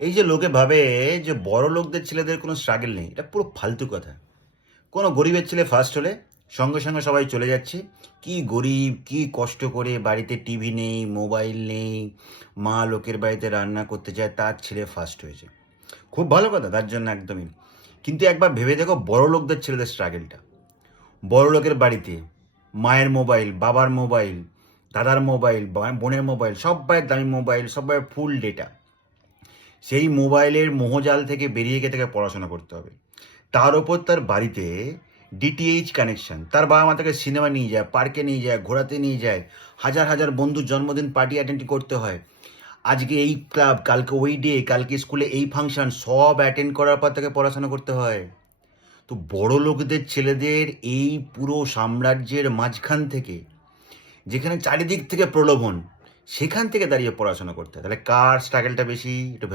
এই যে লোকে ভাবে যে বড় লোকদের ছেলেদের কোনো স্ট্রাগল নেই, এটা পুরো ফালতু কথা। কোনো গরিবের ছেলে ফার্স্ট হলে সঙ্গে সঙ্গে সবাই চলে যাচ্ছে। কি গরিব, কি কষ্ট করে, বাড়িতে টিভি নেই, মোবাইল নেই, মা লোকের বাড়িতে রান্না করতে যায়, তার ছেলে ফার্স্ট হয়েছে। খুব ভালো কথা, তার জন্য একদমই। কিন্তু একবার ভেবে দেখো বড় লোকদের ছেলেদের স্ট্রাগলটা। বড় লোকের বাড়িতে মায়ের মোবাইল, বাবার মোবাইল, দাদার মোবাইল, বোনের মোবাইল, সব্বাই দামি মোবাইল, সব্বাই ফুল ডেটা। সেই মোবাইলের মোহজাল থেকে বেরিয়ে গিয়ে তাকে পড়াশোনা করতে হবে। তার ওপর তার বাড়িতে ডিটিএইচ কানেকশন। তার বাবা মা তাকে সিনেমা নিয়ে যায়, পার্কে নিয়ে যায়, ঘোরাতে নিয়ে যায়, হাজার হাজার বন্ধুর জন্মদিন পার্টি অ্যাটেন্ড করতে হয়। আজকে এই ক্লাব, কালকে ওই ডে, কালকে স্কুলে এই ফাংশন, সব অ্যাটেন্ড করার পর তাকে পড়াশোনা করতে হয়। তো বড় লোকদের ছেলেদের এই পুরো সাম্রাজ্যের মাঝখান থেকে, যেখানে চারিদিক থেকে প্রলোভন, সেখান থেকে দাঁড়িয়ে পড়াশোনা করতে হয়। তাহলে কার স্ট্রাগলটা বেশি? একটু